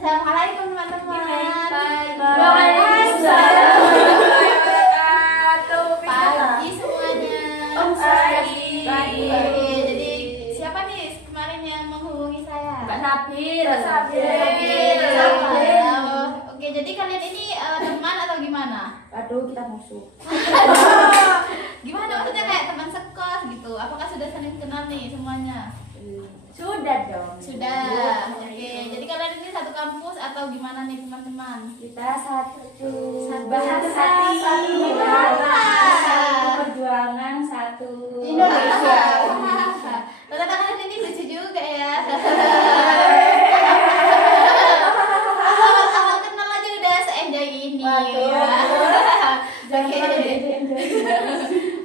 Assalamualaikum teman-teman. Waalaikumsalam warahmatullahi wabarakatuh. Pagi semuanya. Pagi. Oke, jadi siapa nih kemarin yang menghubungi saya? Mbak Nabil. Nabil. Oke, jadi kalian ini teman atau gimana? Aduh, kita musuh. Gimana maksudnya kayak teman sekos gitu? Apakah sudah saling kenal nih semuanya? Sudah dong. Sudah. Oke, jadi kalian ini satu kampus atau gimana nih teman-teman? Kita satu bahasa, hati, satu negara, negara. satu perjuangan, satu Indonesia. Ternyata kalian ini lucu juga ya. Awal kenal aja udah se-enjoy ini.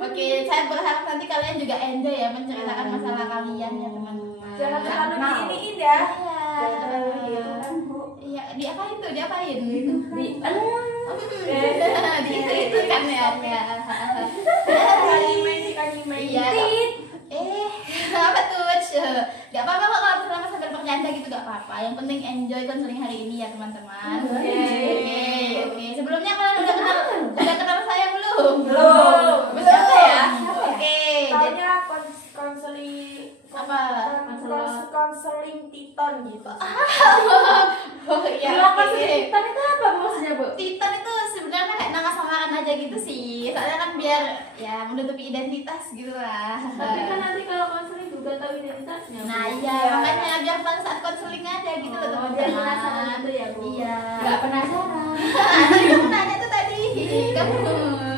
Oke, saya berharap nanti kalian juga enjoy ya menceritakan masalah kalian ya teman-teman. Jangan terlalu diiniin ya. Iya, diapain tuh? Diapain? Di itu kan ya. Iya. Apa tuh? Gak apa-apa kok kalau selama sambil bercanda gitu gak apa-apa. Yang penting enjoy konseling hari ini ya teman-teman. Oke. Sebelumnya kalian udah kenal saya belum? Belum. Belum ya? Oke. Taunya konseling Titon gitu. Oh iya. Konseling Titon itu apa maksudnya, Bu? Titan itu sebenarnya kayak nama samaran aja gitu sih. Soalnya kan biar ya menutupi identitas gitu lah. Tapi kan nanti kalau konseling juga tahu identitasnya. Nah iya, makanya biar pada saat konseling aja gitu loh teman-teman. Biar penasaran gitu ya, Bu. Iya. Nggak penasaran. Tadi kamu nanya tuh tadi. Kamu.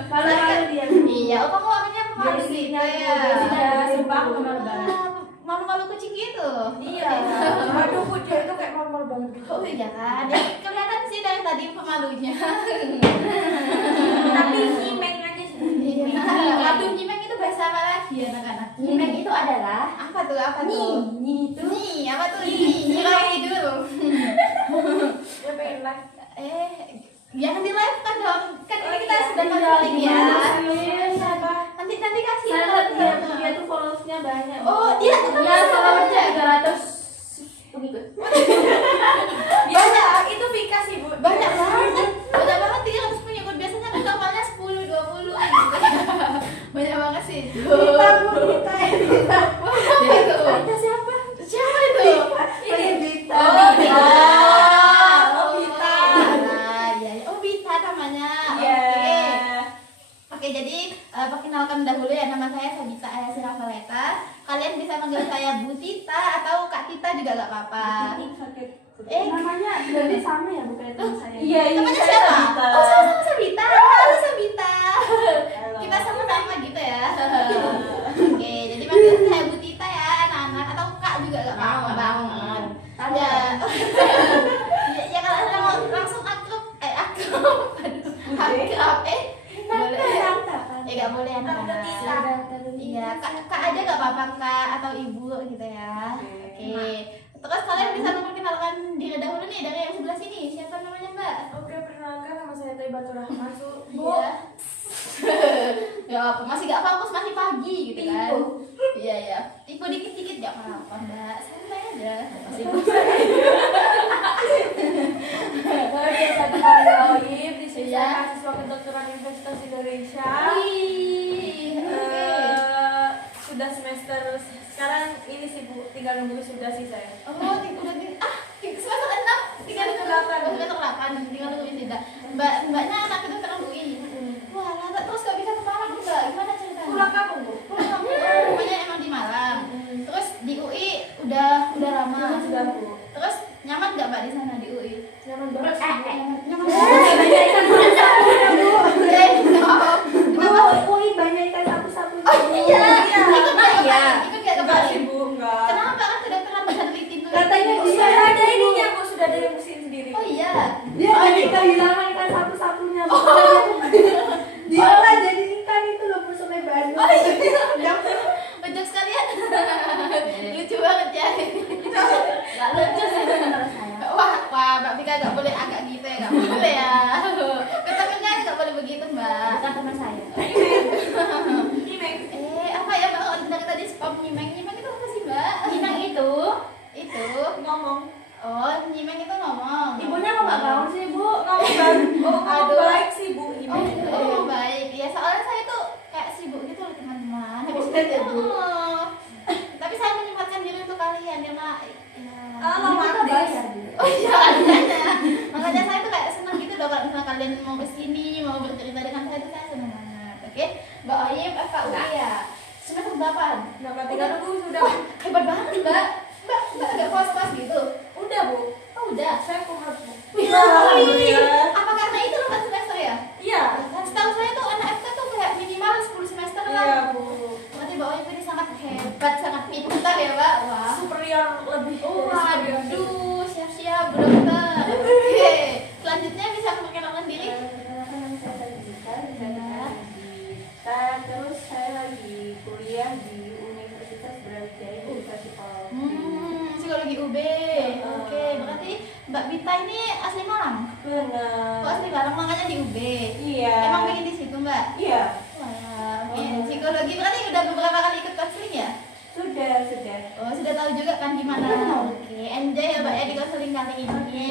Malu-malu dia. Iya, oh kamu orangnya malu gitu ya. Sumpah malu banget. Malu-malu kucing gitu. Iya. Waduh, dia itu kayak malu banget gitu. Oh iya kan, ya, kelihatan sih dari tadi pemalunya. Tapi nyimeng aja sih. Aduh, nyimeng itu bahasa apa lagi ya anak-anak? Nyimeng itu adalah Apa tuh? Apa tuh? itu. Nih, apa tuh? Nih lagi dulu. Dia pengen live. Jangan di live kan dong. Kan ini kita sudah konseling ya. Nanti kasih Saya lihat lihat dia tuh followersnya banyak. Oh, dia Ya, followersnya 300 pengikut. Biasa itu Vika sih, Bu. banyak banget. Banyak banget 300 pengikut. Biasanya kan normalnya 10, 20 gitu. Banyak banget sih. Kita, Bu, kita. Itu siapa? Siapa itu? Ini Vita. Oh, Vita. Oh, Vita. Iya. Oh, Vita namanya. Iya. Oke, jadi perkenalkan dahulu ya, nama saya Sabita Ayasi Ravaleta. Kalian bisa manggil saya Bu Tita atau Kak Tita juga gak apa-apa. Namanya berarti sama ya, bukan teman saya. Iya, Namanya siapa? Oh, sama-sama Sabita. Halo Sabita. Kita sama-sama gitu ya. Oke, jadi manggil saya Bu Tita ya anak-anak, atau Kak juga gak apa-apa banget. Ya. Ya kalau ada mau langsung akrab. Boleh. Gak boleh anak-anak. Iya, kak aja gak apa-apa kak atau ibu gitu ya. Oke. Terus kalian bisa memperkenalkan diri dahulu nih dari yang sebelah sini. Siapa namanya Mbak? Oke, perkenalkan nama saya Taibatul Rahma. Iya. Ya apa, masih gak fokus, masih pagi gitu kan. Iya ya. Tipe dikit-dikit gak apa-apa Mbak. Santai aja. Masih Saya satu kali Oib di sini Iya. mahasiswa kedokteran Universitas Indonesia. Sudah semester sekarang ini sih, Bu, tinggal nunggu sudah sih saya. Oh, semester 6 tinggal nunggu 8 tinggal nunggu wisuda. Mbaknya anak kedokteran UI. Wah, lah terus gak bisa ke Malang juga. Gimana ceritanya? Pulang kampung, Bu. Pulang kampung. Rumahnya emang di Malang. Terus di UI udah lama. Sudah, Bu. Terus nyaman gak Mbak di sana di UI? Nyaman banget. Nyaman banget. Kenapa? UI banyak ikan sapu-sapu. Oh iya. Ikut gak ke Iya. Bali? Ikut gak ke Enggak Bali? sih, Bu, enggak. Kenapa kan kedokteran badan teliti dulu? Katanya Oh, dia sudah ada ininya, Bu, sudah ada yang mesin sendiri. Oh iya. Dia banyak kehilangan ikan sapu-sapunya. Dia lah jadi ikan itu loh, Bu, sampai Bandung. Oh iya. Lucu sekalian. Lucu banget ya. Gak lucu sih menurut saya. Wah, Mbak Vika gak boleh agak gitu ya, gak boleh ya. Ketemunya gak boleh begitu Mbak. Bukan teman saya. Nyimeng. Apa ya Mbak? Kalau dari tadi spam nyimeng itu apa sih Mbak? Nyimeng itu Itu. Ngomong. Oh, nyimeng itu ngomong. Aduh. baik sih Bu ini. Oh, baik. Ya soalnya saya tuh kayak sibuk gitu loh teman-teman. Habis Buset itu, ya, Bu. tapi saya menyempatkan diri untuk kalian karena Kalau Kita Martis. bayar, Bu. oh iya makanya. Makanya saya tuh kayak senang gitu loh kalau misalnya kalian mau kesini, mau bercerita dengan saya tuh saya senang banget. Oke, Mbak Oyim FKUI ya. Semester berapa? Dapat tinggal nunggu sudah. Wah, hebat banget Mbak. Mbak agak pas-pas gitu. Udah Bu. Oh udah. Saya kumat Bu. Wih, Alhamdulillah. apa karena itu 8 semester ya? Iya. Kan setahu saya tuh anak FK tuh kayak minimal 10 semester kan? Iya Bu. Berarti Mbak Oyim ini sangat hebat, sangat pintar ya Mbak. Wah. Superior lebih. Oh, dari superior. waduh, siap-siap, dokter. Oke, selanjutnya bisa memperkenalkan diri. Perkenalkan saya tadi Gita, terus saya lagi kuliah di Universitas Brawijaya Universitas Psikologi UB. Oke, berarti Mbak Bita ini asli Malang. Oh, Benar. asli Malang, makanya di UB. Iya. Emang bikin di situ Mbak? Iya. Wah, oke. Psikologi berarti udah beberapa kali ikut konseling ya? Sudah. Oh, sudah tahu juga kan gimana? Oke, enjoy ya Mbak ya di konseling kali ini.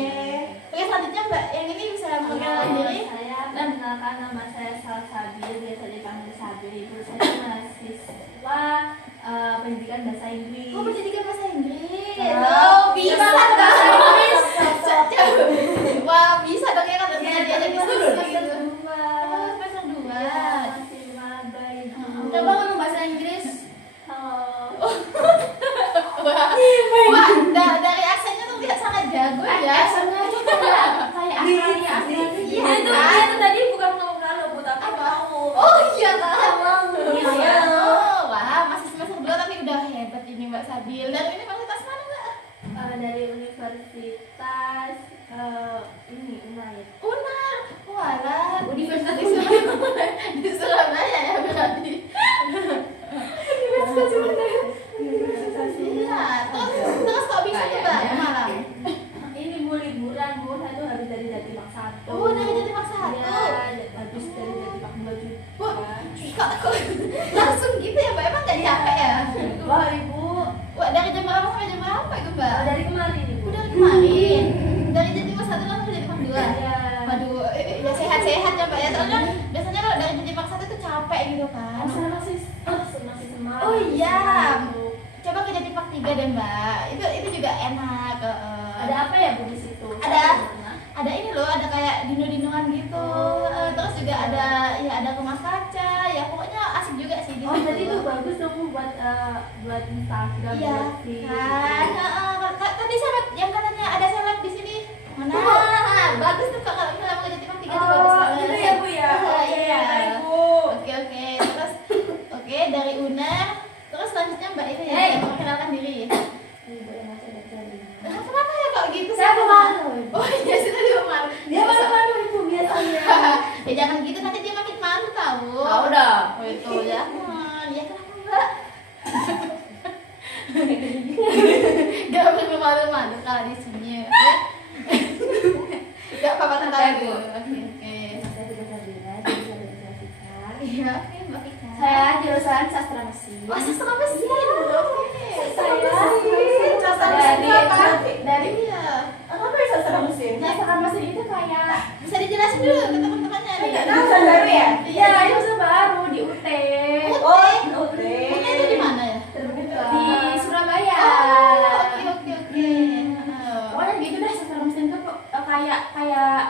Oke, selanjutnya Mbak yang ini bisa memperkenalkan diri. Saya perkenalkan nama saya Salsabil, biasa dipanggil Sabil. Ibu saya mahasiswa pendidikan bahasa Inggris. Oh, pendidikan bahasa Inggris. Wow, Oh, bisa bisa bahasa Inggris. Inggris. Wah, bisa dong ya kan Iya, dia jadi tapi gitu. semester dua. Oh, semester 2. Iya, masih maba Ibu. Coba ngomong bahasa Inggris. Halo. Wah, dari aksennya tuh dia sangat jago ya. Aksennya tuh kayak aslinya asli. Iya, Dia tuh kan? dia tuh tadi bukan ngomong lalu Bu, tapi Apa? mau. Oh iya kan? Iya. Oh, wah, masih semester 2 tapi udah hebat ini Mbak Sabil. Dan ini universitas mana Mbak? Dari Universitas ini Unair. Unar. Walah, universitas di Surabaya. Di Surabaya ya berarti. Universitas Surabaya. Iya, terus kok bisa tuh Mbak ke Malang? Ini Bu liburan Bu, saya tuh habis dari Jatimak 1. Oh, dari Jatimak 1. Iya, habis dari Jatimak 2 juga. Wah, kok langsung gitu ya Mbak? Emang gak capek ya? Wah Ibu, Wah, dari jam berapa sampai jam berapa itu Mbak? dari kemarin Ibu. Udah kemarin. Dari Jatimak 1 langsung ke Jatimak 2. Iya. Waduh, ya sehat-sehat ya Mbak ya. Soalnya biasanya kalau dari Jatimak 1 tuh capek gitu kan. Saya masih semangat. Oh iya. Coba ke Jatimak 3 deh Mbak. Itu juga enak. Ada apa ya Bu di situ? Ada ini loh, ada kayak dino-dinoan gitu. Terus juga ada rumah kaca. Ya pokoknya asik juga sih di Oh situ. jadi itu bagus dong Bu buat Instagram. Iya buat di- kan. Tadi sahabat yang katanya ada seleb di sini. Mana? Bagus tuh kalau misalnya mau ke Jatimak 3 tuh bagus Oh, banget. gitu ya Bu ya. Iya. Baik Bu. Oke. Terus dari UNER. Terus selanjutnya Mbak ini Hey. ya, perkenalkan diri. Ibu yang masih ada jadi. Kenapa ya kok gitu sih? Saya pemalu. Oh iya, sih tadi pemalu. Dia malu-malu Ibu biasanya. Ya jangan gitu, nanti dia makin malu tahu. Tahu dah. Oh itu ya. Ya kenapa Mbak? Gak perlu malu-malu kalau di sini. Ya. Gak apa-apa tentang itu. Oke. Saya tidak Sabina, jadi saya dari Jessica. Iya, oke Mbak Ika. Saya jurusan sastra mesin. Wah, sastra mesin. Oke. Sastra mesin mesin apa? dari Iya. apa ya sastra mesin? Sastra mesin itu kayak Bisa dijelasin dulu ke teman-temannya nih. Jurusan baru ya? ya itu baru di UT. Oh, UT. Punya itu di mana ya? Di Surabaya. Oh, oke. Pokoknya gitu dah sastra mesin itu kok kayak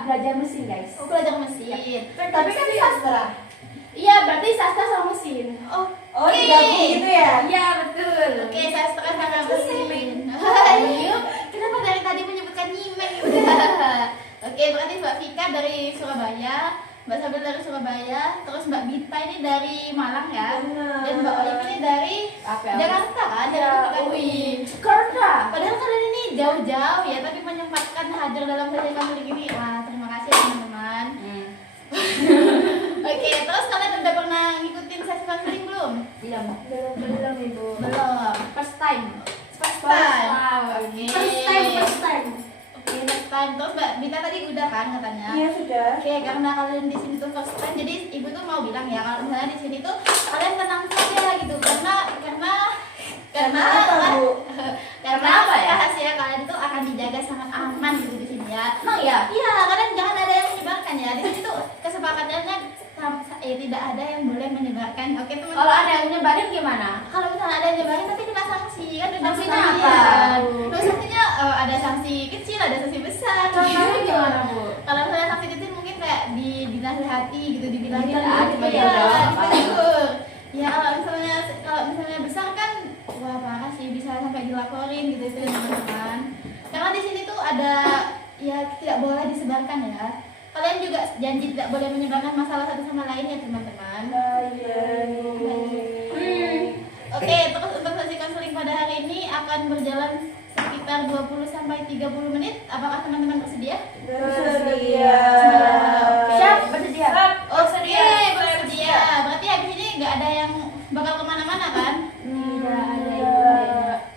belajar mesin guys. Oh, belajar mesin. Tapi kan sastra. Iya berarti sastra sama mesin. Oh, Oh, digabung gitu ya? Iya betul. oke, saya sastra sama mesin. Ayo, kenapa dari tadi menyebutkan nyimeng? Oke, berarti Mbak Vika dari Surabaya, Mbak Sabil dari Surabaya, terus Mbak Bita ini dari Malang ya, Benar. dan Mbak Oyim ini dari Jakarta kan? Ya, Jakarta. UI. Karena Padahal kalian ini jauh-jauh ya, tapi menyempatkan hadir dalam sesi konseling ini. Wah, terima kasih teman-teman. Oke, terus kalian udah pernah ngikutin sesi konseling belum? belum Ibu. Belum. First time. First time. Oke. Oke. First time. Oke, next time. Terus Mbak Bita tadi udah kan katanya? Iya, sudah. Oke, karena kalian di sini tuh first time, jadi ibu tuh mau bilang ya kalau misalnya di sini tuh kalian tenang saja gitu, karena apa, Bu? karena apa ya? rahasia kalian tuh akan dijaga sangat aman gitu di sini ya. Emang ya? Iya, kalian jangan ada yang menyebarkan ya. Di sini tuh kesepakatannya tidak ada yang boleh menyebarkan. Oke teman-teman. Kalau ada yang nyebarin gimana? Kalau misalnya ada yang nyebarin nanti kena sanksi kan. Sanksinya apa? Terus sanksinya ada sanksi kecil, ada sanksi besar. Contohnya gimana, Bu? Kalau misalnya sanksi kecil mungkin kayak dinasihati gitu, dibilangin Cuma ya, ya udah, ditegur. Ya kalau misalnya besar kan wah parah sih, bisa sampai dilaporin gitu itu teman-teman. Karena di sini tuh ada ya tidak boleh disebarkan ya. Kalian juga janji tidak boleh menyebarkan masalah satu sama lain ya teman-teman. Oke, terus untuk sesi konseling pada hari ini akan berjalan sekitar 20 sampai 30 menit. Apakah teman-teman bersedia? Bersedia. Siap, bersedia. Oke, bersedia. Berarti habis ini nggak ada yang bakal kemana-mana kan? Tidak ada Iya.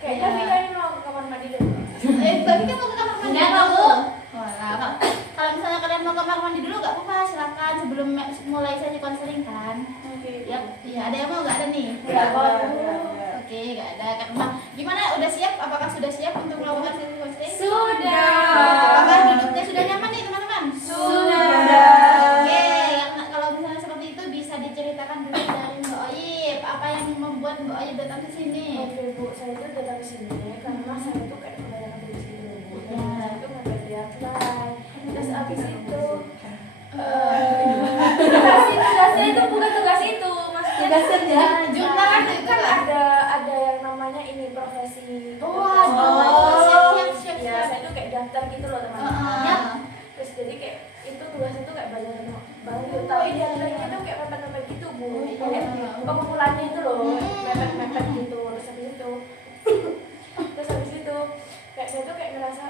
yang Kayaknya Vika ini mau ke kamar mandi dulu. Tapi kan mau ke kamar mandi Enggak, dulu. Bu. Walah, kalau misalnya kalian mau ke kamar mandi dulu nggak apa-apa, silakan sebelum mulai sesi konseling kan. Oke. Iya, ada yang mau nggak ada nih? Nggak mau. Oke, nggak ada. Karena gimana? Udah siap? Apakah sudah siap untuk melakukan sesi konseling? Sudah. Apakah duduknya sudah nyaman nih teman-teman? Sudah. Oke, kalau misalnya seperti itu bisa diceritakan dulu dari Mbak Oyip. Apa yang membuat Mbak Oyip datang ke sini? Oke Bu, saya tuh datang ke sini karena saya tuh kayak kebanyakan tulis gitu Bu. Dan Ya. saya tuh ngambil deadline. Terus abis itu tugasnya itu bukan tugas itu, maksudnya Tugas kerja. Jurnal kan, itu kan kan? ada yang namanya ini profesi. Waduh, siap. Ya, saya tuh kayak daftar gitu loh teman-teman. Heeh. Terus jadi kayak itu tugasnya tuh kayak banyak banget gitu. Oh, Tapi iya. deadline-nya tuh kayak mepet-mepet gitu Bu. iya. Kayak pengumpulannya itu loh, Hmm. mepet-mepet gitu. Terus habis itu kayak saya tuh kayak ngerasa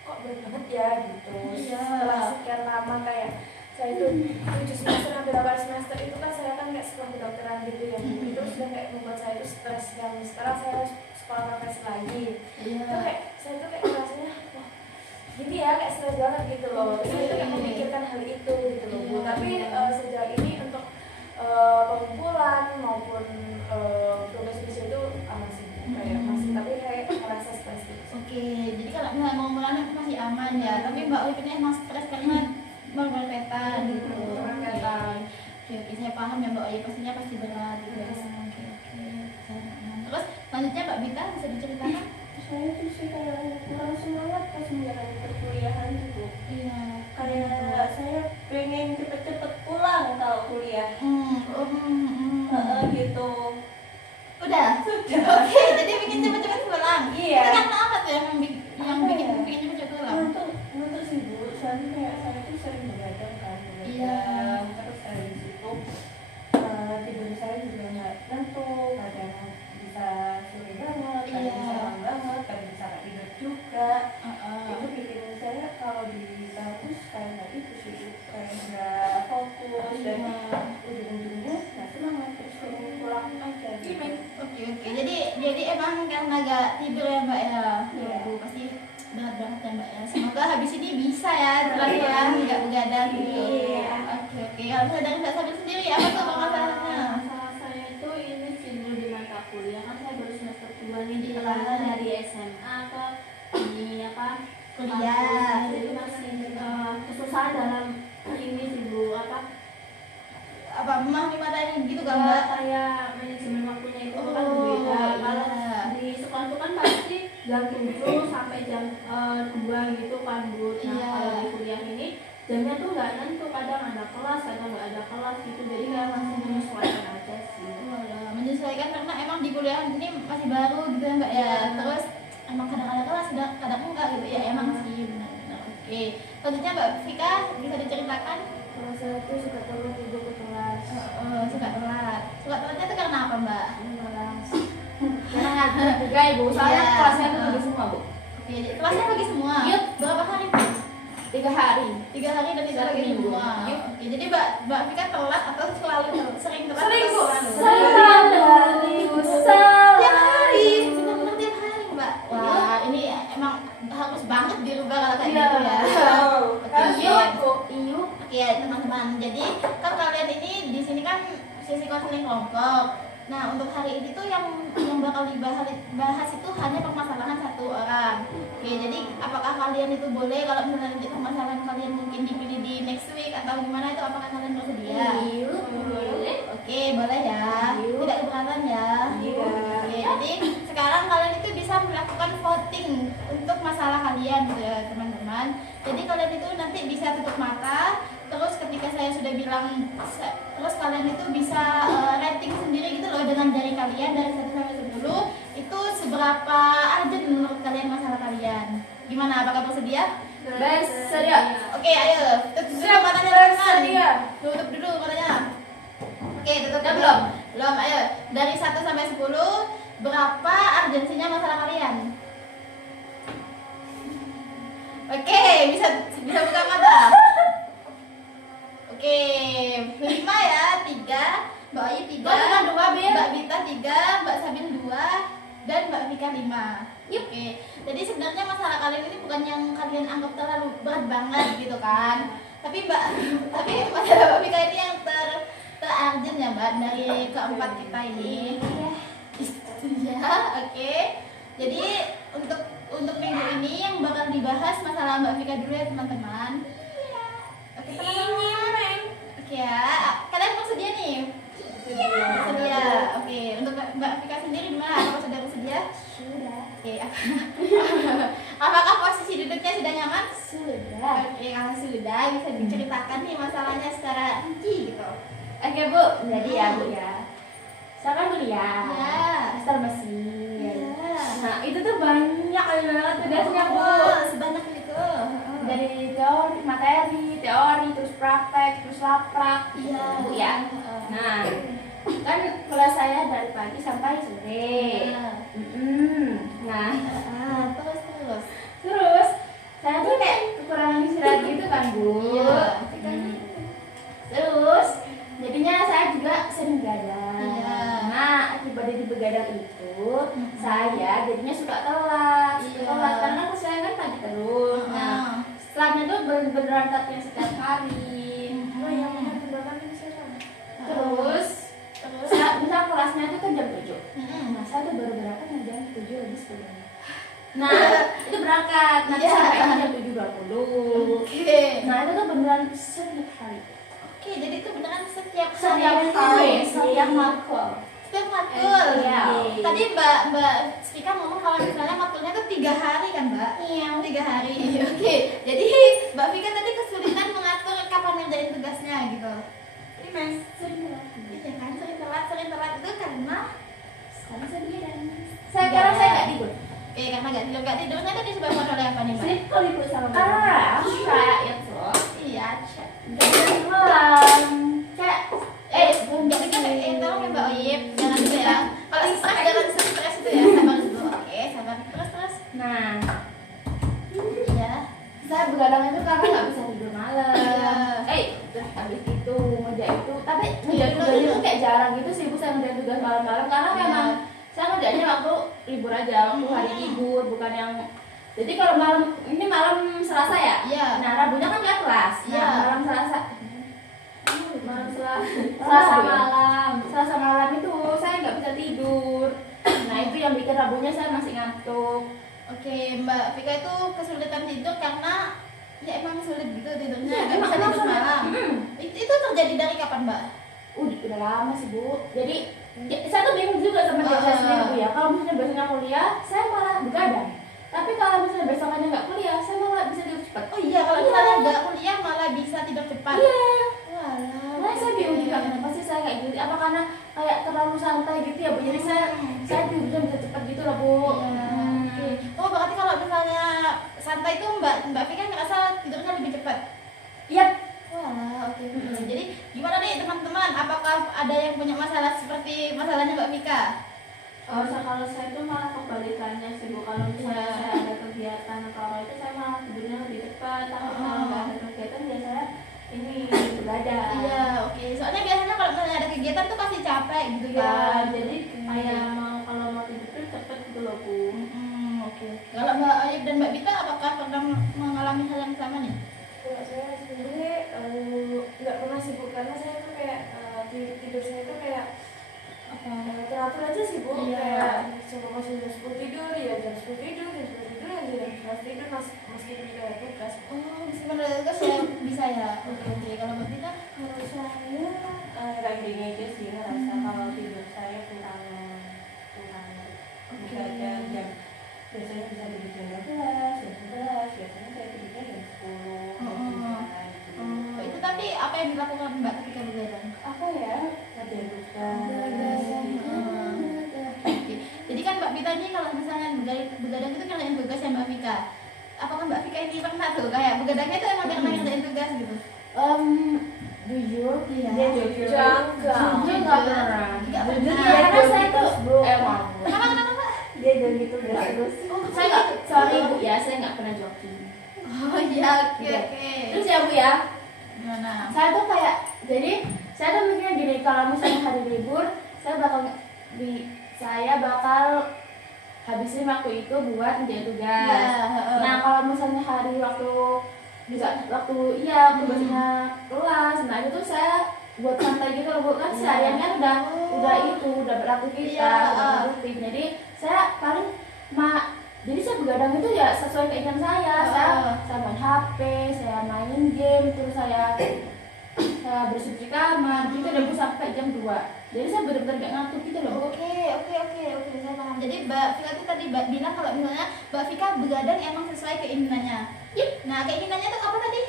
kok berat banget ya gitu. Iya. Setelah sekian lama kayak saya itu 7 semester hampir 8 semester itu kan saya kan kayak sekolah kedokteran gitu ya Bu. Itu sudah kayak membuat saya itu stres, dan sekarang saya harus sekolah profesi lagi. Iya. Itu kayak saya tuh kayak ngerasanya wah gini ya, kayak stres banget gitu loh. Terus saya tuh kayak memikirkan hal itu gitu loh Bu. Iya. Tapi sejauh ini untuk pengumpulan maupun tugas itu aman sih Bu. Kayak masih, tapi kayak merasa stres gitu. Oke, jadi kalau misalnya mau mulai masih aman ya. Tapi Mbak Oyip ini emang stres karena berketan gitu. Berketan. Oke, saya paham ya Mbak Oyip, pastinya pasti berat gitu. Oke. Terus selanjutnya Mbak Bita bisa diceritakan? Saya tuh sih kayak kurang semangat pas menjalani perkuliahan gitu. Iya. Kayak saya pengen cepet-cepet pulang kalau kuliah. Gitu. Udah. Oke, jadi bikin cepet-cepet pulang. Iya. Itu karena apa tuh yang bikin cepet-cepet pulang? Menurut sih Bu, soalnya kayak saya tuh sering begadang kan, Iya. terus dari situ tidur saya juga nggak tentu, kadang bisa sore banget, kadang Iya. bisa malam banget, kadang bisa nggak tidur juga. Itu Heeh. bikin saya kalau di kampus kayak nggak itu sih Bu, kayak nggak fokus dan ujung-ujungnya nggak semangat, terus pengen pulang aja gitu. Oke. Jadi emang karena gak tidur ya Mbak ya. Iya. Bu, pasti berat banget ya Mbak ya. Semoga habis ini bisa ya pelan-pelan nggak begadang gitu. Iya. Oke. Kalau misalnya dari Mbak Sabil sendiri apa tuh permasalahannya? Masalah saya itu ini sih dulu di mata kuliah kan saya baru semester 2 nih di Iya. tengah dari SMA ke ini apa Kuliah. kampus. Jadi masih kesusahan dalam ini sih Bu Apa memahami materi gitu kan Mbak? kayak manajemen waktunya itu kan Oh, berbeda. Kalau iya. di sekolah itu kan pasti jam 7 sampai jam 2 gitu kan Bu. Nah Iya. kalau di kuliah ini jamnya tuh nggak nentu, kadang ada kelas, kadang nggak ada kelas gitu. Jadi kayak masih menyesuaikan aja sih. Walah, menyesuaikan karena emang di kuliah ini masih baru gitu ya Mbak ya. Iya. Terus emang kadang ada kelas, kadang enggak gitu ya. Emang sih benar-benar. Oke. Selanjutnya Mbak Vika bisa diceritakan? Kalau saya tuh suka telat tidur ke kelas. Suka telat. Suka telatnya itu karena apa Mbak? Malas. Karena ngajar juga Ibu, soalnya Iya. kelasnya tuh bagi semua Bu. Oke, jadi kelasnya bagi semua. Iya. Berapa hari? 3 hari. 3 hari dan itu Satu bagi minggu. semua. Iya. Oke, jadi Mbak Vika telat atau sering telat? Sering, atau Bu. selalu? Tiap hari, benar-benar tiap hari Mbak. Wah, ini emang harus banget dirubah kalau kayak Iya. gitu ya. Iyu. Oke teman-teman, jadi kan kalian ini di sini kan sesi konseling kelompok. Nah, untuk hari ini tuh yang bakal dibahas itu hanya permasalahan satu orang. Oke, jadi apakah kalian itu boleh kalau misalnya nanti permasalahan kalian mungkin dipilih di next week atau gimana itu, apakah kalian bersedia? Boleh. Oke, boleh ya. Tidak keberatan ya. Iya. Oke, jadi sekarang kalian itu bisa melakukan voting untuk masalah kalian gitu ya, teman-teman. Jadi kalian itu nanti bisa tutup mata, terus ketika saya sudah bilang, terus kalian itu bisa rating sendiri gitu loh dengan jari kalian dari 1 sampai 10 itu seberapa urgent menurut kalian masalah kalian. Gimana, apakah bersedia? Bersedia. Oke, ayo tutup dulu matanya Bersedia. teman-teman. Tutup dulu matanya. Oke, tutup Udah belum? Belum, ayo. Dari 1 sampai 10 berapa urgensinya masalah kalian? Oke, bisa buka mata. Oke, 5 ya, 3, Mbak Ayu 3, Mbak Dua, Bil. Mbak Bita 3, Mbak Sabil 2, dan Mbak Vika 5. Oke, jadi sebenarnya masalah kalian ini bukan yang kalian anggap terlalu berat banget gitu kan. Tapi masalah Mbak Vika ini yang terurgent ya Mbak dari keempat kita ini. Ya, oke. Jadi untuk minggu ini yang bakal dibahas masalah Mbak Vika dulu ya teman-teman. Oke, teman-teman. Oke ya, kalian bersedia nih? Bersedia. Oke, untuk Mbak Vika sendiri gimana? Apakah sudah bersedia? Sudah. Oke. Apakah posisi duduknya sudah nyaman? Sudah. Oke, kalau sudah bisa diceritakan nih masalahnya secara rinci gitu. Oke Bu, jadi ya Bu ya. Saya kan kuliah. Ya. Semester mesin. Iya. Nah itu tuh banyak banget tugasnya Bu. Sebanyak itu. Dari teori, terus praktek, terus laprak, Iya. Bu ya. Nah, kan kelas saya dari pagi sampai sore. Nah, Terus. terus saya tuh kayak kekurangan istirahat gitu kan Bu. Iya. Terus jadinya saya juga sering begadang. Iya. Nah, akibat dari begadang itu, Mm-mm. saya jadinya suka telat. Iya. Telat karena saya kan pagi terus. Nah, setelahnya tuh beneran tatnya setiap hari. Oh, yang mana tebakan ini siapa? Terus misal kelasnya tuh kan jam 7. Mm-mm. Nah, saya tuh baru berangkat jam 7 lebih 10 menit. Nah, itu berangkat. Nanti Iya. sampai jam 7.20. Oke. Nah, itu tuh beneran setiap hari. Oke, jadi itu beneran setiap Setiap hari. hari, setiap matkul. Setiap matkul. Iya. Tadi Mbak Spika ngomong kalau misalnya matkulnya tuh 3 hari kan Mbak? Iya. 3 hari. Oke. Jadi Mbak Vika tadi kesulitan mengatur kapan ngerjain tugasnya gitu. Ini mas, sering telat. Iya kan, sering telat itu karena Sekarang saya begadang. Sekarang saya nggak tidur. Oke, karena nggak tidurnya tadi disebabkan oleh apa nih Mbak? Sleep kalau ibu sama saya itu Iya, cek. dari malam. Kayak Jadi kan tolong ya Mbak Oyip, jangan gitu ya. Kalau stres jangan stres itu ya, sabar dulu. Oke, sabar. Terus. nah, Iya. saya begadang itu karena nggak bisa tidur malam. Iya. Terus habis itu ngerjain itu, tapi ngerjain tugasnya tuh kayak jarang gitu sih bu, saya ngerjain tugas malam-malam karena Iya. memang saya ngerjainnya waktu libur aja, waktu hari libur, bukan yang jadi kalau malam ini malam Selasa ya. Iya. Nah Rabunya kan nggak kelas. Nah Iya. malam Selasa Selasa malam itu saya nggak bisa tidur. Nah itu yang bikin Rabunya saya masih ngantuk. Oke, Mbak Vika itu kesulitan tidur karena ya emang sulit gitu tidurnya, Iya, nggak emang bisa tidur sulit. malam. Itu terjadi dari kapan Mbak? Udah lama sih bu. Jadi saya tuh bingung juga sama diri saya sendiri bu ya. Kalau misalnya besoknya kuliah, saya malah begadang. Tapi kalau misalnya besoknya nggak kuliah, saya malah bisa tidur cepat. Oh iya, kalau misalnya nggak kuliah malah bisa tidur cepat. Iya. Walah. Nah saya bingung juga kenapa sih saya kayak gitu. Apa karena kayak terlalu santai gitu ya bu. Jadi saya tidurnya bisa cepat gitu loh bu. Iya. Oke. Oh berarti kalau misalnya santai itu Mbak Vika ngerasa tidurnya lebih cepat. Iya. Wah, oke. Jadi gimana nih teman-teman? Apakah ada yang punya masalah seperti masalahnya Mbak Vika? Oh, kalau saya itu malah kebalikannya sih Bu. Kalau misalnya saya ada kegiatan kalau itu saya malah tidurnya lebih cepat. Tapi kalau nggak ada kegiatan ya saya ini begadang. Iya, oke. Soalnya biasanya kalau misalnya ada kegiatan tuh pasti capek gitu Ya, kan. jadi kayak kalau mau tidur tuh cepet gitu loh Bu. Oke. Kalau Mbak Ayub dan Mbak Bita apakah pernah mengalami hal yang sama nih? Kalau saya sendiri nggak pernah sibuk karena saya tuh kayak tidur saya tuh kayak ngatur aja sih Bu. Iya. Kayak coba masih jam 10 tidur, ya jam 10 tidur, jam 10 tidur, ya jam 11 tidur, meski kita ada tugas. Oh, meskipun ada tugas ya bisa ya. Oke. Kalau Mbak Vita? Kalau saya randing aja sih ngerasa kalau tidur saya kurang begadang jam biasanya bisa tidur jam 12, jam 11, biasanya saya tidurnya jam 10, jam 9 gitu. Oh, itu tapi apa yang dilakukan Mbak ketika begadang? Apa ya? Latihan tugas. Oke. Jadi kan Mbak Vita ini kalau misalnya begadang itu ngerjain tugas ya Mbak Vika. Apakah Mbak Vika ini pernah tuh kayak begadangnya tuh emang karena ngerjain tugas gitu? Jujur, Iya. Dia jujur. jujur nggak pernah. Nggak Jujur pernah. ya, karena saya tuh Emang. Kenapa Mbak? Dia jadi tugas terus. saya nggak, sorry Bu ya, saya nggak pernah jogging. Oh iya, oke. Terus ya Bu ya, Gimana? saya tuh kayak, jadi saya tuh mikirnya gini, kalau misalnya hari libur, saya bakal habisin waktu itu buat ngerjain tugas. Iya, Nah kalau misalnya waktu tugasnya kelas, nah itu tuh saya buat santai gitu loh Bu, kan seharian kan udah beraktivitas, Iya, udah produktif. Jadi saya paling jadi saya begadang itu ya sesuai keinginan saya. Saya main HP, saya main game, terus saya bersih kamar gitu deh Bu sampai jam 2. Jadi saya benar-benar gak ngantuk gitu loh. Oke, saya paham. Jadi Mbak Vika tuh tadi bilang kalau misalnya Mbak Vika begadang emang sesuai keinginannya. Yep. Nah, keinginannya tuh apa tadi?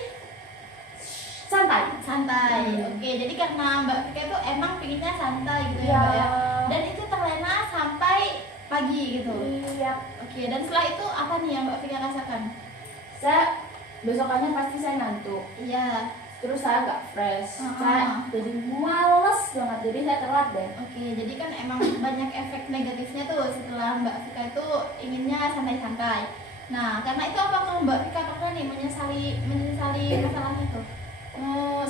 Santai. Oke, jadi karena Mbak Vika itu emang pinginnya santai gitu ya Iya. Mbak ya. Dan itu terlena sampai pagi gitu. Iya. Oke, dan setelah itu apa nih yang Mbak Vika rasakan? Saya besokannya pasti saya ngantuk. Iya. Terus saya gak fresh. Uh-uh. Saya jadi males banget. Jadi saya telat deh. Oke, jadi kan emang banyak efek negatifnya tuh setelah Mbak Vika itu inginnya santai-santai. Nah, karena itu apakah Mbak Vika pernah nih menyesali masalah itu?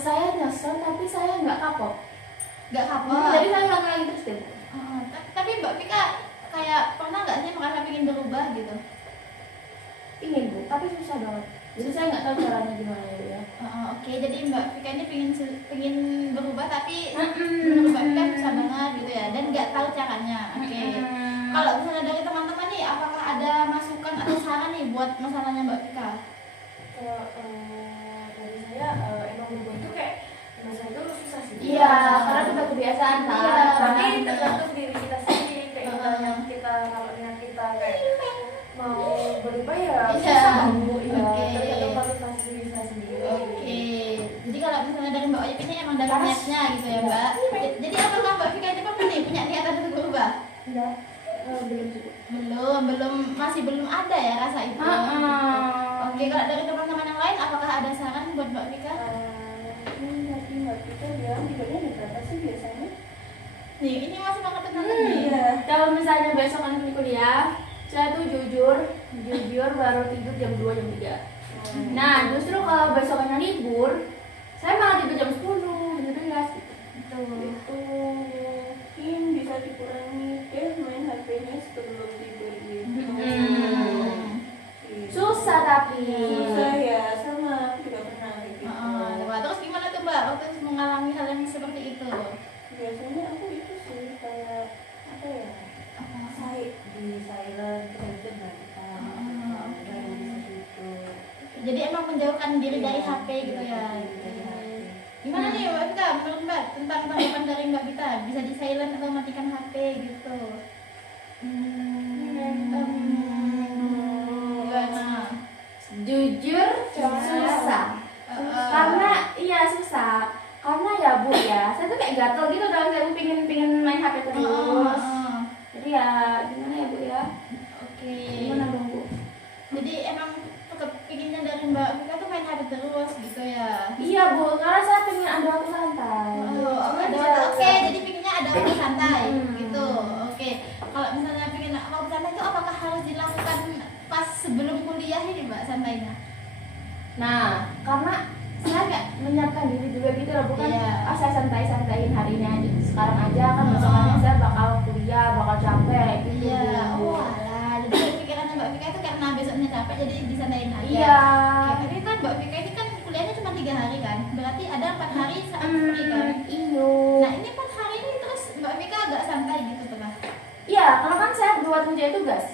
Saya nyesel tapi saya nggak kapok. Gak kapok. Jadi saya ulang lagi terus deh. Tapi Mbak Vika kayak pernah nggak sih merasa ingin berubah gitu? Ingin Bu, tapi susah banget. Jadi saya nggak tahu caranya gimana ya. Oke, jadi Mbak Vika ini pengen berubah tapi menurut Mbak Vika susah banget gitu ya, dan nggak tahu caranya. Oke. Kalau misalnya dari teman-teman nih, apakah ada masukan atau saran nih buat masalahnya Mbak Vika? Kalau dari saya emang berubah itu kayak masa itu susah sih. Iya, karena sudah kebiasaan kan. Iya, tapi tergantung diri kita sendiri kayak kalau niat kita kayak mau berubah ya Iya. susah Bu. Iya, Oke. tergantung motivasi diri kita sendiri. Oke. Jadi kalau misalnya dari Mbak Oyip ini emang dari niatnya gitu ya Mbak. Jadi apakah Mbak Vika ini pernah nih punya niatan untuk berubah? Enggak, belum cukup. Masih belum ada ya rasa itu. Oke, kalau dari teman-teman yang lain, apakah ada saran buat Mbak Vika? Tadi Mbak Vika bilang tidurnya jam berapa sih biasanya? Nih, ini masih banget tentang nih. Kalau misalnya besok anak kuliah, saya tuh jujur baru tidur jam 2 jam 3. Nah, justru kalau besokannya libur, saya malah tidur jam 10, jam 11 gitu. Itu mungkin bisa dikurangi deh main HP-nya sebelum tidur gitu. Susah tapi. Susah ya, sama aku juga pernah kayak gitu. Terus gimana tuh Mbak waktu mengalami hal yang seperti itu? Biasanya aku itu sih kayak apa ya? Di silent terus nggak kita nggak bisa tidur. Jadi emang menjauhkan diri dari HP gitu ya. Gimana nih Mbak Vika, menurut Mbak tentang tanggapan dari Mbak Vika, bisa di silent atau matikan HP gitu? Gimana? Jujur susah. Karena susah. Karena ya Bu ya, saya tuh kayak gatel gitu kalau saya pingin main HP terus. Jadi ya gimana ya Bu ya? Oke. Gimana dong Bu? Jadi emang kepinginnya dari Mbak Vika tuh main HP terus gitu ya? Iya Bu, karena saya pengen ada waktu santai. Oke, jadi pinginnya ada waktu santai gitu. Oke. Kalau misalnya pingin waktu santai itu apakah harus dilakukan pas sebelum kuliah ini Mbak santainya? Nah, karena saya kayak menyiapkan diri juga gitu loh, bukan Iya. saya santai-santaiin hari ini aja. Sekarang aja kan besokannya saya bakal kuliah, bakal capek gitu. Iya. Oh alah, jadi pikirannya Mbak Vika itu karena besoknya capek jadi disandain aja. Iya. Oke, tapi kan Mbak Vika ini kan kuliahnya cuma 3 hari kan? Berarti ada 4 hari saat free kan? Iyo. Nah ini 4 hari ini terus Mbak Vika agak santai gitu tuh Kak? Iya, karena kan saya buat ngerjain tugas.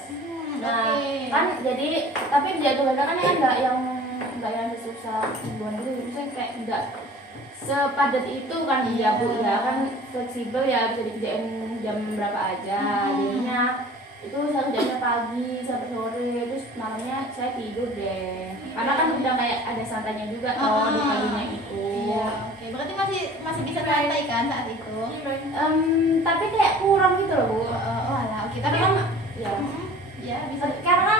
Nah, Oke. kan jadi tapi ngerjain tugasnya kan nggak yang susah buat dulu, misalnya kayak nggak sepadat itu kan ya Bu ya, kan fleksibel ya, bisa dikerjain jam berapa aja. Jadinya itu saya kerjanya pagi sampai sore, terus malamnya saya tidur deh. Karena kan udah kayak ada santainya juga di paginya itu. Iya, oke. Berarti masih bisa santai kan saat itu? Tapi kayak kurang gitu loh Bu. Oh, alah, oke. Tapi Tapi kan kan ya, ya bisa. karena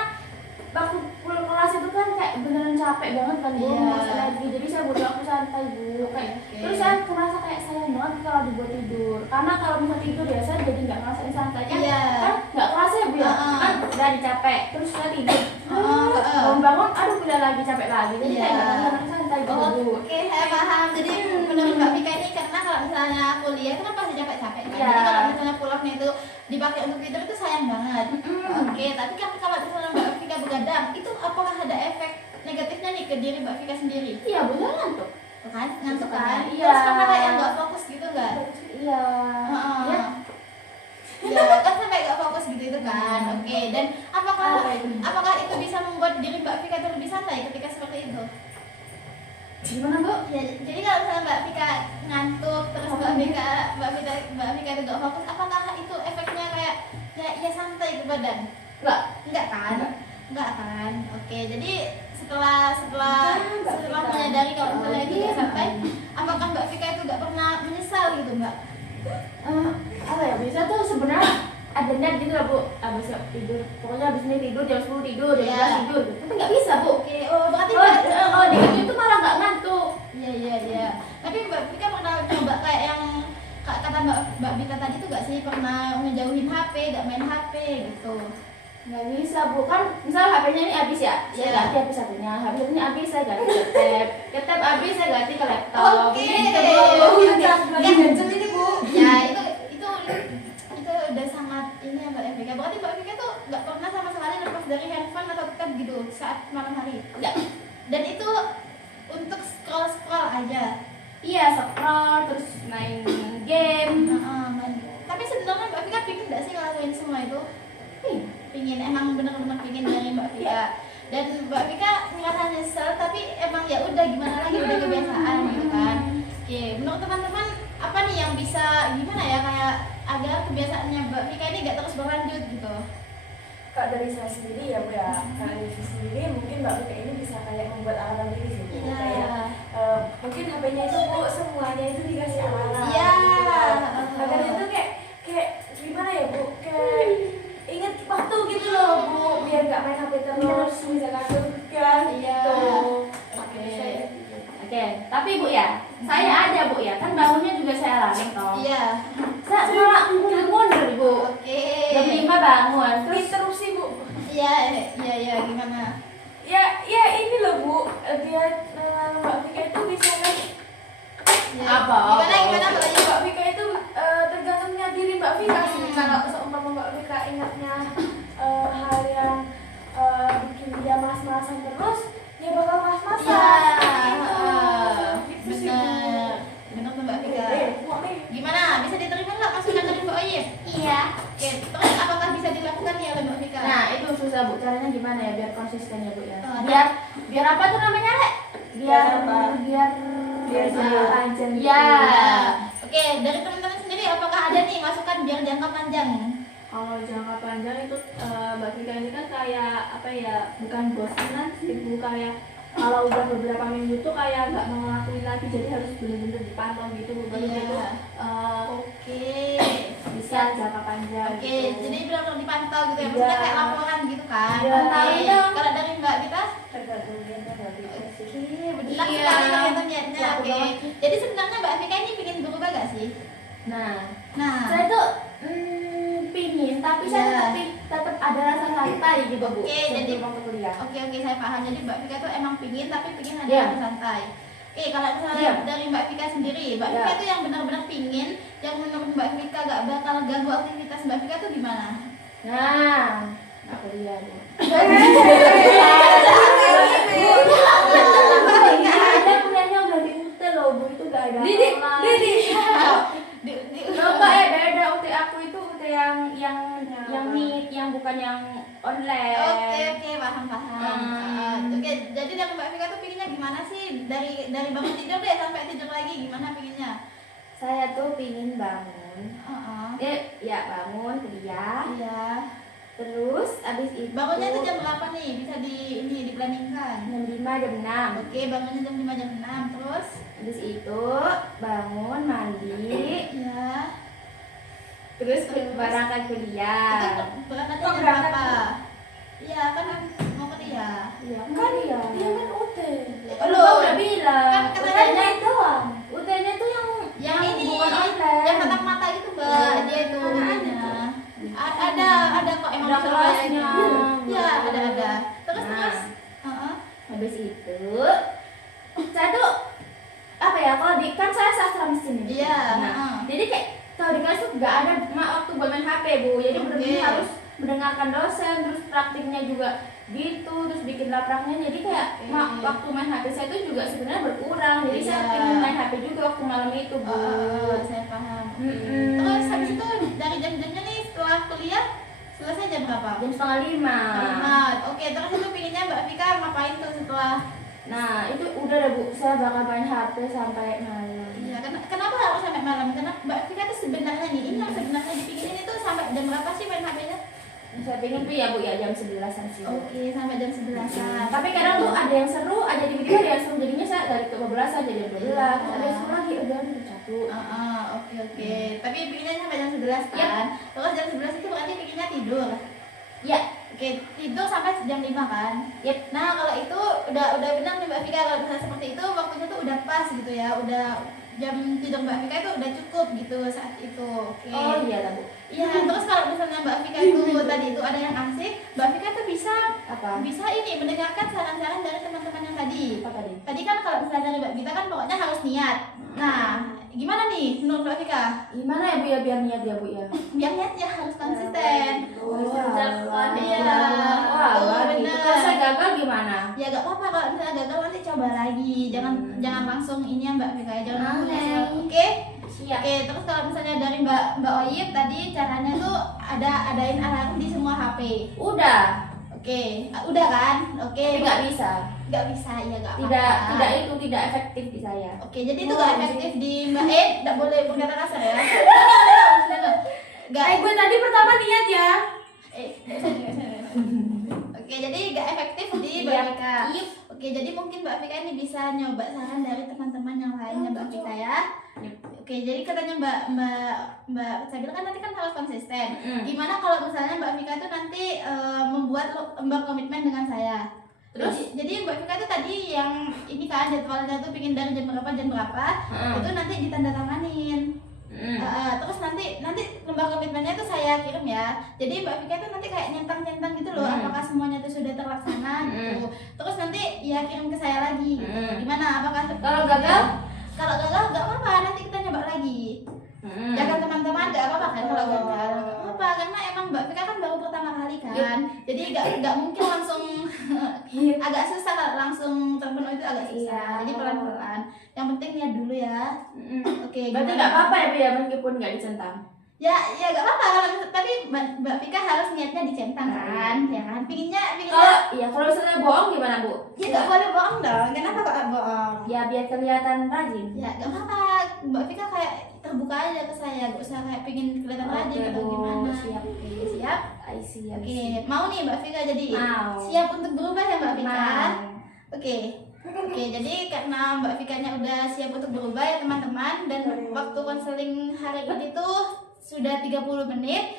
waktu pulang kelas itu kan kayak beneran capek banget kan Bu, Iya. ngerasa lagi. Jadi saya butuh waktu santai Bu. Kayak Oke. terus saya merasa kayak sayang banget kalau dibuat tidur. Karena kalau misalnya tidur ya saya jadi nggak ngerasain santai kan. Iya. Kan nggak kerasa ya Bu ya. Kan udah capek, terus saya tidur. Bangun-bangun, aduh udah lagi capek lagi. Jadi Iya. kayak nggak ngerasain santai gitu Oh, Bu. oke, saya paham. Jadi menurut Mbak Vika ini karena kalau misalnya kuliah itu kan pasti capek-capek kan. Iya. Jadi kalau misalnya pulangnya itu dipakai untuk tidur itu sayang banget. Oke, tapi kan kalau misalnya Mbak Vika begadang, itu apakah ada efek negatifnya nih ke diri Mbak Vika sendiri? Iya Bu, saya ngantuk. Tuh kan, ngantuk kan? Iya. Terus karena kayak nggak fokus gitu nggak? Iya. Ya. Ya, kan sampai nggak fokus gitu itu kan. Oke, dan apakah itu bisa membuat diri Mbak Vika itu lebih santai ketika seperti itu? Gimana Bu? Ya, jadi kalau misalnya Mbak Vika ngantuk terus Mbak Vika itu nggak fokus, apakah itu efeknya kayak ya santai ke badan? Enggak kan? Enggak kan? Oke, jadi setelah menyadari kalau misalnya itu nggak santai, apakah Mbak Vika itu nggak pernah menyesal gitu Mbak? Apa ya, bisa tuh sebenarnya ada niat gitu lah Bu, abis tidur, pokoknya abis ini tidur jam 10 tidur, jam 11 tidur, tapi nggak bisa Bu. Oke, oh berarti Kalau di itu malah nggak ngantuk. Iya. Tapi Mbak Vika pernah coba kayak yang kata Mbak Vika tadi tuh gak sih pernah ngejauhin HP, gak main HP gitu? Nggak bisa Bu, kan misalnya HP-nya ini habis ya, saya ganti HP satunya, HP satunya habis saya ganti ke tab habis saya ganti ke laptop. Oke. Gitu, Bu. Ya, jadi ini Bu. Ya itu udah sangat ini ya Mbak Vika. Berarti Mbak Vika tuh gak pernah sama sekali lepas dari handphone atau tab gitu saat malam hari. Nggak. Dan itu untuk scroll aja. Iya, scroll terus main game. Tapi sebenarnya Mbak Vika pingin gak sih ngelakuin semua itu? Pingin, emang bener-bener pingin dari Mbak Vika. Dan Mbak Vika ngerasa nyesel, tapi emang ya udah gimana lagi, udah kebiasaan gitu kan. Oke, menurut teman-teman apa nih yang bisa gimana ya kayak agar kebiasaannya Mbak Vika ini gak terus berlanjut gitu? Kalau dari saya sendiri ya Bu ya, kalau dari saya sendiri mungkin Mbak Vika ini bisa kayak membuat alarm diri sih Bu. Iya. Kayak mungkin HP-nya itu Bu semuanya itu dikasih alarm. Iya. Gitu kan. Agar itu kayak gimana ya Bu? Kayak inget waktu gitu loh Bu, biar nggak main HP terus, bisa kasih kan Iya. gitu. Oke, tapi Bu ya, saya ada Bu ya, kan bangunnya juga saya alarmin toh. Iya. Saya malah mundur Bu. Oke. Jam 5 bangun, terus Interupsi Bu. Iya, gimana? Ya ini loh Bu, dia Mbak Vika itu bisa kan Ya. Apa? Gimana Mbak? Mbak Vika itu tergantungnya diri Mbak Vika sih. Kalau seumpama Mbak Vika ingatnya hal yang bikin dia malas-malasan terus, dia bakal malas-malasan. Gitu sih, Bu. Bener tuh Mbak Vika. Bu, nih. Gimana? Bisa diterima nggak masukan dari Mbak Oyip? iya. Oke, terus apakah bisa dilakukan ya oleh Mbak Vika? Nah, itu susah Bu, caranya gimana ya biar konsisten ya Bu ya. Oh, Biar apa tuh namanya, Rek? Biar apa? Biar jangka panjang. Iya. Oke, dari teman-teman sendiri apakah ada nih masukan biar jangka panjang? Kalau jangka panjang itu Mbak Vika ini kan kayak apa ya, bukan bosanan sih Bu, kayak kalau udah beberapa minggu tuh kayak nggak mau ngelakuin lagi, jadi harus benar-benar dipantau gitu Bu, baru Iya. itu Oke. bisa jangka panjang. Oke, gitu. jadi benar-benar dipantau gitu ya, Iya. maksudnya kayak laporan gitu kan? Iya. Oke. Pantauin dong. Kalau dari Mbak kita? Tergantung dia Mbak Vika sih. Benar Iya. sekali tergantung niatnya. Aku Oke. banget. Jadi sebenarnya Mbak Vika ini ingin berubah gak sih? Nah, Nah, saya tuh pingin, tapi Iya. saya tetap ada rasa santai gitu Bu. Oke, jadi sebelum ke kuliah. Oke, saya paham. Jadi Mbak Vika tuh emang pingin, tapi pingin ada Iya. yang santai. Oke, kalau misalnya Iya. dari Mbak Vika sendiri, Mbak Iya. Vika tuh yang benar-benar pingin, yang menurut Mbak Vika gak bakal ganggu aktivitas Mbak Vika tuh gimana? Nah, aku lihat Bu. Ada kuliahnya udah di UT loh Bu, itu gak ada Didi. Loh, Mbak, beda UT aku itu UT yang yang online. Oke, paham. Oke, jadi dari Mbak Vika tuh pinginnya gimana sih? Dari bangun tidur deh sampai tidur lagi, gimana pinginnya? Saya tuh pingin bangun. Heeh. Ya bangun kuliah. Iya. Terus abis itu Bangunnya itu jam berapa nih? Bisa diplaningkan. jam 5 jam 6. Oke, bangunnya jam 5 jam 6. Terus? Habis itu bangun mandi, Ya. terus Terus? berangkat Itu kuliah. berangkatnya Kok jam berangkat? berapa? Iya, kan mau kuliah. Iya Kan iya. dia kan UT. Lu udah bilang. Kan katanya UT-nya itu doang. UT-nya itu Yang ini, bukan online. yang tatap mata itu Mbak, dia itu ininya. Ada kok emang Ada bisa kelasnya. Iya, ada. Terus. Nah. Heeh. Habis itu saya tuh apa ya, kalau di kan saya sastra mesin ya. Iya, Nah, heeh. jadi kayak kalau di kelas tuh nggak ada waktu buat main HP Bu. Jadi Oke. benar-benar harus mendengarkan dosen, terus praktiknya juga gitu, terus bikin lapraknya. Jadi kayak Oke. waktu main HP saya tuh juga sebenarnya berkurang. Jadi saya Iya. pengen main HP juga waktu malam itu Bu. Saya paham. Mm-mm. Terus habis itu dari jam-jamnya nih setelah kuliah selesai jam berapa? Jam 4:30. Oke, terus itu pinginnya Mbak Vika ngapain tuh setelah? Nah itu udah deh Bu, saya bakal main HP sampai malam. Iya, kenapa harus sampai malam? Karena Mbak Vika tuh sebenarnya nih, ini yang sebenarnya dipinginin itu sampai jam berapa sih main HP-nya? Saya pengen tuh ya Bu ya jam 11-an sih Bu. Oke, sampai jam 11-an. Tapi kadang tuh ada yang seru, ada tiba-tiba ada yang seru, jadinya saya dari ke 12 aja jam 12, ada yang seru lagi udah jam 1. Oke. Tapi pinginnya sampai jam 11 kan? Terus jam 11 itu berarti pinginnya tidur. Ya, Oke, tidur sampai jam 5 kan? Yep. Nah, kalau itu udah benar nih Mbak Vika, kalau misalnya seperti itu waktunya tuh udah pas gitu ya. Udah jam tidur Mbak Vika itu udah cukup gitu saat itu. Oke. oh iya lah Bu. Iya, terus kalau misalnya Mbak Vika itu tadi itu ada yang asik, Mbak Vika tuh bisa Apa? ini mendengarkan saran-saran dari teman-teman yang tadi. Apa tadi? Tadi kan kalau misalnya dari Mbak Vika kan pokoknya harus niat. Nah, gimana nih menurut Mbak Vika? Gimana ya Bu ya biar niat ya Bu ya? Biar niatnya harus konsisten. Iya. Wah, Tuh, wah gitu. bener. Kalau saya gagal gimana? Ya gak apa-apa kalau misalnya gagal nanti coba lagi. Jangan langsung ini ya Mbak Vika, jangan langsung Oke. nyesel. Oke? Siap. Oke, terus kalau misalnya dari Mbak Oyip tadi caranya tuh adain alarm di semua HP. Udah, Oke, udah kan? Oke. tapi nggak bisa. Nggak bisa, ya nggak apa-apa. Tidak itu tidak efektif di saya. Oke, jadi itu nggak efektif di Mbak nggak boleh berkata kasar ya. Nggak. Gue tadi pertama niat ya. Oke, jadi nggak efektif di Mbak Iya. Vika. Iya. Oke, jadi mungkin Mbak Vika ini bisa nyoba saran dari teman-teman yang lainnya Mbak Vika ya. Oke, jadi katanya Mbak Sabil kan nanti kan harus konsisten. Gimana kalau misalnya Mbak Vika itu nanti membuat lembar komitmen dengan saya? Terus? Jadi Mbak Vika itu tadi yang ini kan jadwalnya tuh pingin dari jam berapa, itu nanti ditandatanganin. Terus nanti lembar komitmennya itu saya kirim ya. Jadi Mbak Vika itu nanti kayak nyentang gitu loh, apakah semuanya itu sudah terlaksana gitu. Terus nanti ya kirim ke saya lagi. Gimana? Apakah Kalau gagal? Kalau gagal nggak apa-apa, nanti kita nyoba lagi. Jangan teman-teman nggak apa-apa kan kalau gagal. Nggak apa-apa karena emang Mbak Vika kan baru pertama kali kan. Jadi nggak mungkin langsung agak susah kalau langsung terpenuh itu agak susah. Iya. Jadi pelan-pelan. Yang penting niat dulu ya. Oke. Berarti gimana? nggak apa-apa ya Bu ya meskipun nggak dicentang. Ya nggak apa-apa kalau tapi Mbak Vika harus niatnya dicentang kan, ya kan? Pinginnya Kalau misalnya bohong gimana Bu? ya nggak boleh bohong dong. Kenapa kok bohong? Ya biar kelihatan rajin. Ya nggak apa-apa. Mbak Vika kayak terbuka aja ke saya, gak usah kayak pingin kelihatan rajin atau Bu. gimana. Siap. Oke, siap. I see. Oke, mau nih Mbak Vika jadi Mau. siap untuk berubah ya Mbak Vika? Mau. Oke. Oke, jadi karena Mbak Vikanya udah siap untuk berubah ya teman-teman, dan waktu konseling hari ini tuh sudah 30 menit.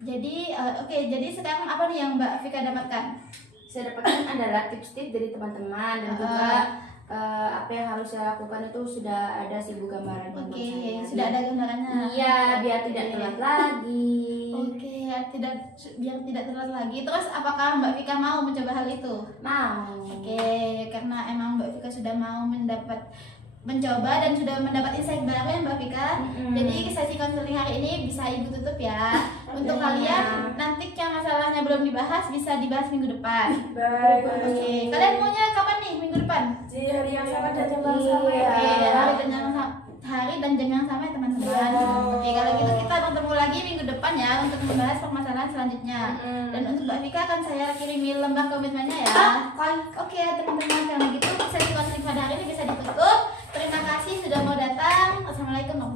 Jadi jadi sekarang apa nih yang Mbak Vika dapatkan? Saya dapatkan adalah tips-tips dari teman-teman dan juga apa yang harus saya lakukan itu sudah ada sih Bu gambaran buat Oke, saya. sudah ada gambarannya. Iya, biar tidak telat lagi. Oke, biar tidak telat lagi. Terus apakah Mbak Vika mau mencoba hal itu? Mau. Oke, karena emang Mbak Vika sudah mau mencoba dan sudah mendapat insight baru ya Mbak Vika. Jadi sesi konseling hari ini bisa Ibu tutup ya. Untuk kalian nanti yang masalahnya belum dibahas bisa dibahas minggu depan. Baik. Oke, kalian maunya kapan nih minggu depan? Di hari yang sama dan jam yang sama ya. Oke, hari dan jam yang sama ya teman-teman. Oke, kalau gitu kita bertemu lagi minggu depan ya untuk membahas permasalahan pembicaraan selanjutnya. Dan untuk Mbak Vika akan saya kirimi lembah komitmennya ya. Oke teman-teman, karena gitu sesi counseling pada hari ini bisa ditutup. Terima kasih sudah mau datang. Assalamualaikum warahmatullahi wabarakatuh.